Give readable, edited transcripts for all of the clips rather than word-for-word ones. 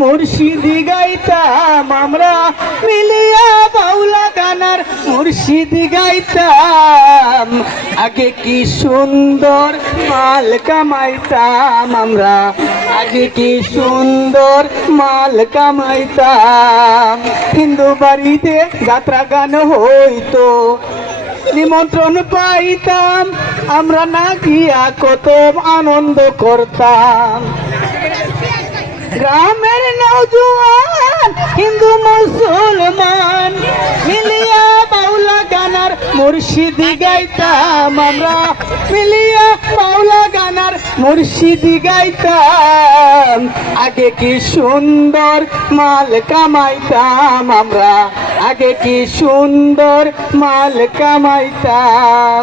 মুর্শিদি গাইতাম আমরা মিলিয়া বাউলা গানার মুর্শিদি গাইতাম আগে কি সুন্দর মাল কামাইতাম আমরা আগে কি সুন্দর মাল কামাইতাম হিন্দু বাড়িতে যাত্রা গান হইতো নিমন্ত্রণ পাইতাম আমরা না গিয়া কত আনন্দ করতাম গ্রামের নওজোয়ান হিন্দু মুসলমান মিলিয়া বাউলা গানার মুর্শিদি গাইতাম আমরা মিলিয়া বাউলা গানার মুর্শিদি গাইতাম আগে কি সুন্দর মাল কামাইতাম আমরা আগে কি সুন্দর মাল কামাইতাম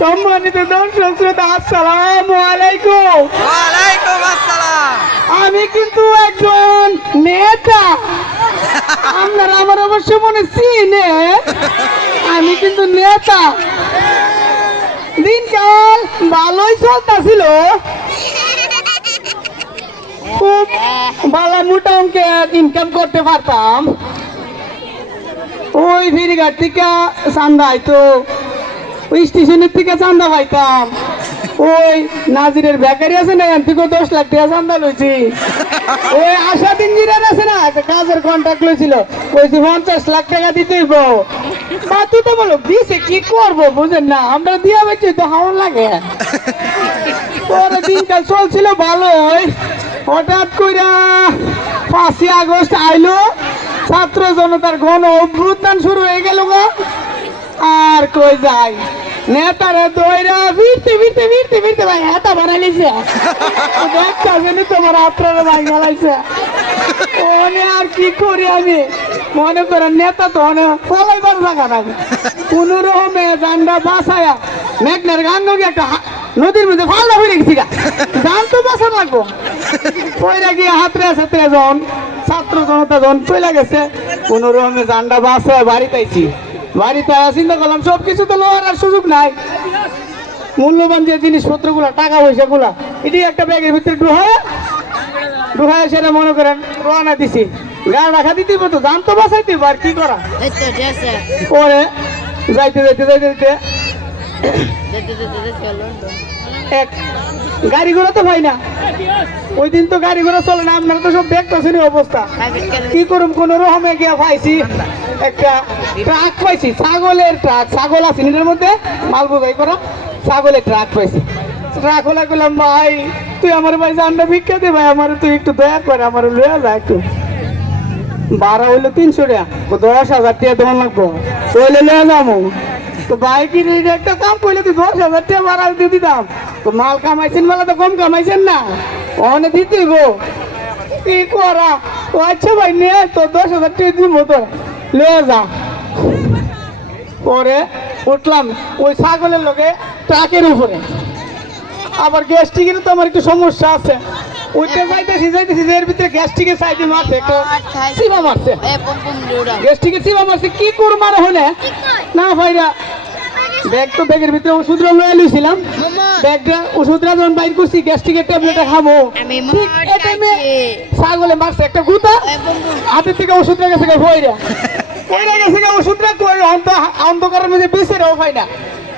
সম্মানিত দর্শক শ্রোতা আসসালামু আলাইকুম। ওয়ালাইকুম আসসালাম। আমি কিন্তু একজন নেতা, আপনারা আমার অবশ্য মনে চিনে, আমি কিন্তু নেতা। দিনকাল ভালোই চলতেছিল, খুব ভালো মোটা অঙ্কের ইনকাম করতে পারতাম। ওই ফেরিঘাট থেকে চান্দা আইতো, ওই স্টেশনের থেকে চান্দা পাইতাম। ওই নাজিরের বেকারি আছে না, এর থেকে 10 লাখ টাকা চান্দা লইছি। ওই আশা দিন জিরার আছে না, একটা কাজের কন্ট্রাক্ট লইছিল, কইছি 50 লাখ টাকা দিতেই বাতু তো বলো দিছে কি করবো বুঝেন না, আমরা দিয়া বেচি তো হাওয়া লাগে। পরে দিনকাল চলছিল ভালোই, হঠাৎ কইরা 5ই আগস্ট আইলো, ছাত্র জনতার গণ অভ্যুত্থান শুরু হয়ে গেল গো। আর কই যাই নেতারা দইরা ফিরতে ফিরতে ফিরতে ফিরতে ভাই হাতা বানাইছে, তোমার আপনারা ভাই গেলাইছে। ওনে আর কি করি আমি, মনে করেন নেতা তো অনেক ফলাইবার জায়গা নাই, কোন রকমে গান্ডা বাসায়া মেঘনার গান নদী একটা নদীর মধ্যে ফাল্লা হয়ে গেছি গা, গান তো বাসা লাগবো। পয়রা গিয়ে হাতরে সাথে যখন ছাত্র জনতা যখন চলে গেছে, কোন রকমে গান্ডা বাসায় বাড়িতে আইছি। বাড়িতে চিন্তা করলাম সব কিছু তো লওয়ার আর সুযোগ নাই, মূল্যবান যে জিনিসপত্র গুলা টাকা পয়সা গুলা এটি একটা ব্যাগের ভিতরে ঢুকায় সেটা মনে করেন রওনা দিছি। গাড়ি রাখা দিতে তো দাম তো বাঁচাইতে আর কি করা। পরে যাইতে যাইতে যাইতে যাইতে এক গাড়ি ঘোড়া তো পাই না, ওই দিন তো গাড়ি ঘোড়া চলে না, আপনারা তো সব দেখতেছেন অবস্থা। কি করুম, কোন রকমে গিয়া পাইছি একটা ট্রাক পাইছি, ছাগলের ট্রাক, ছাগল আছে এটার মধ্যে মাল বোঝাই করা, ছাগলের ট্রাক পাইছি। ট্রাক হলা করলাম, ভাই তুই আমার ভাই জানটা ভিক্ষা দে ভাই, আমার তুই একটু দয়া করে আমার লইয়া যা একটু। ভাড়া হইলো 300 টাকা, 10,000 টাকা দেওয়ার লাগবো, তাহলে লইয়া যাবো। তো ভাই কি একটা কাম করলে তুই 10,000 টাকা ভাড়া দিয়ে দিতাম, তো মাল কামাইছেন বেলা তো কম কামাইছেন না, অনেক দিতে গো কি করা। ও আচ্ছা ভাই নে তো 10,000 টাকা দিব, তো লয়ে যা। পরে উঠলাম ওই ছাগলের লগে ট্রাকের উপরে, আবার গ্যাস্ট্রিকের তো আমার একটু সমস্যা আছে, ওইটা যাইতেছি যাইতেছি এর ভিতরে গ্যাস্ট্রিকের সাইডে মারছে, একটা চিবা মারছে, গ্যাস্ট্রিকের চিবা মারছে। কি করবো মানে হলে না ভাইরা ব্যাগ তো ব্যাগের ভিতরে ওষুধরা লয়ে লইছিলাম, ব্যাগটা ওষুধরা যখন বাইর করছি গ্যাস্ট্রিকের ট্যাবলেটটা খাবো, ছাগলে মারছে একটা গুতা, হাতের থেকে ওষুধরা গেছে ভয়রা কইরা গেছে ওষুধরা কই অন্ধকারের মধ্যে বিচারেও পাই না,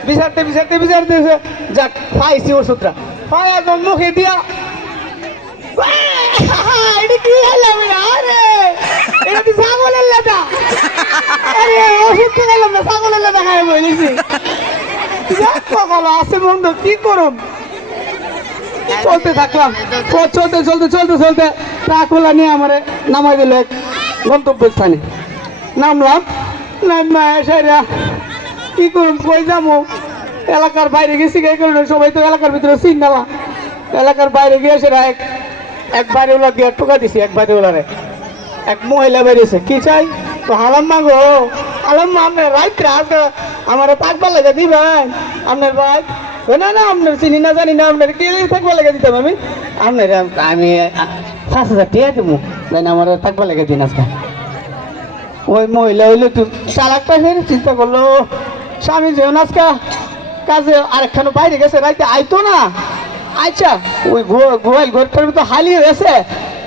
বিচারতে বিচারতে বিচারতে যাক পাইছি ওষুধরা, পাই একদম মুখে দিয়া এটা কি হলাম আরে এটা তো ছাগলের লেদা, আরে ওষুধ খেলাম না ছাগলের লেদা খাই বলেছি। আছে বন্ধু কি করুম, চলতে থাকলাম, চলতে চলতে চলতে চলতে ট্রাকওয়ালা নিয়ে আমার নামাই দিল এক গন্তব্যস্থানে। নামলাম, নামা সেরা কি করুম কই যাবো, এলাকার বাইরে গেছি, এই কারণে সবাই তো এলাকার ভিতরে চিন্তালা, এলাকার বাইরে গিয়ে সেরা এক বাড়িওয়ালা দিয়ে টোকা দিছি, এক বাড়িওয়ালারে এক মহিলা বেরিয়েছে, কি চাই তো হালাম মা গো, হালাম মা আপনার রাইতে আমার থাকবার লেগে দিবেন আপনার ভাই, না না আপনার চিনি না জানি না, আপনার কি থাকবার লেগে দিতাম আমি, আপনার আমি 5,000 টাকা দেবো, আমার থাকবার লেগে দিন আজকে। ওই মহিলা হইলে তুই চালাকটা ফের চিন্তা করলো, স্বামী যেও আজকা কাজে আরেকখানে বাইরে গেছে, রাইতে আইতো না, আচ্ছা ওই গোয়াল ঘরটার তো হালি হয়েছে,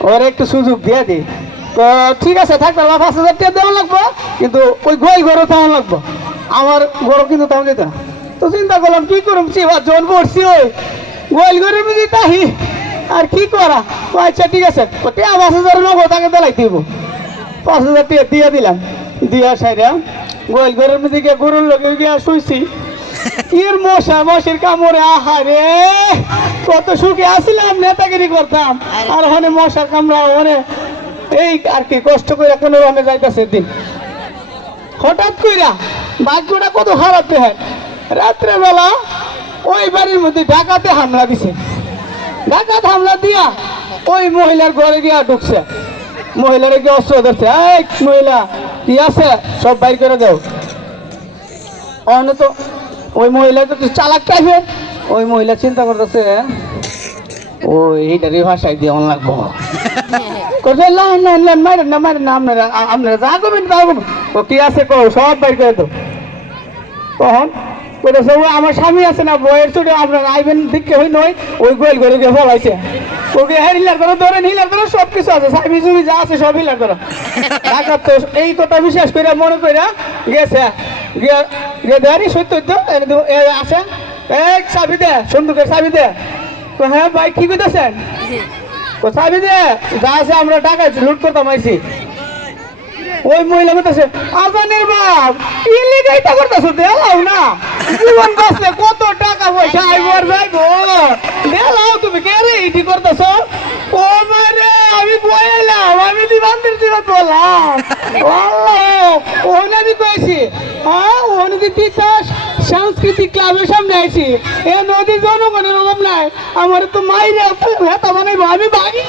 ওর একটু সুযোগ দিয়ে দিই। তো ঠিক আছে থাক, 5,000 টাকা দেওয়া লাগবো, কিন্তু ওই গোয়াল ঘরও তেমন লাগবো, আমার ঘরও কিন্তু তেমন যেত না। তো চিন্তা করলাম কি করুম, চিবার জন পড়ছি ওই গোয়াল ঘরের মধ্যে তাহি আর কি করা। তো আচ্ছা ঠিক আছে, 5,000 নগদ তাকে দেলাই দিব, 5,000 টাকা দিয়ে দিলাম। দিয়া সাইরা গোয়াল ঘরের মধ্যে গিয়ে গরুর লোকে গিয়ে শুইছি, এর মশার কামড়ে আহারে কত সুখে আসিলাম, নেতাগিরি করতাম, আর ওখানে মশার কামড়া ওখানে এই আর কি কষ্ট করে কোনো রকমে যাইতেছে দিন। হঠাৎ কইরা ভাগ্যটা কত খারাপ হয়, রাত্রে বেলা ওই বাড়ির মধ্যে ডাকাতে হামলা দিছে। ডাকাত হামলা দিয়া ওই মহিলার ঘরে গিয়া ঢুকছে, মহিলারে গিয়ে অস্ত্র ধরছে, এই মহিলা কি আছে সব বাইর করে দাও। তো ওই মহিলা তো চালাক টাইপের, ওই মহিলা চিন্তা করতেছে ওই এইটারই ভাষায় দিয়ে অন লাগবো, মারেন না আপনারা যা করবেন তা করবেন, ও কি আছে কো সব বাইর করে দাও। তখন বলেছে ও আমার স্বামী আছে না বইয়ের ছুটে আপনারা আইবেন দিকে হই নয়, ওই গোয়াল ঘরে গিয়ে ফলাইছে। ওকে হ্যাঁ হিলার করো, ধরেন হিলার করো, সব কিছু আছে, স্বামী জুড়ি যা আছে সব হিলার করো। ডাকাত তো এই কথা বিশ্বাস করে মনে করে গেছে, গিয়ে দেয়ারি সত্য আসে, এক চাবি দে, সন্দুকের চাবি দে। তো হ্যাঁ ভাই কি করতেছেন, তো চাবি দে, যা আছে আমরা ডাকাইছি, লুট করতাম আইছি। ওই মহিলা বলতেছে আজানের বাপ ইলিগাইটা করতেছো, দেলাও না, জীবন বাঁচলে কত টাকা পয়সা আইবর যাইবো, দেলাও তুমি কে রে ইটি করতেছো। ও মারে আমি বইলাম, আমি দিবান্তের জীবন বললাম ওখানে আমি কয়েছি, হ্যাঁ ওখানে তিতাস সাংস্কৃতিক ক্লাবের সামনে আইছি, এ নদী জনগণের অভাব নাই, আমার তো মাইরে হেতা বানাইবো, আমি ভাগি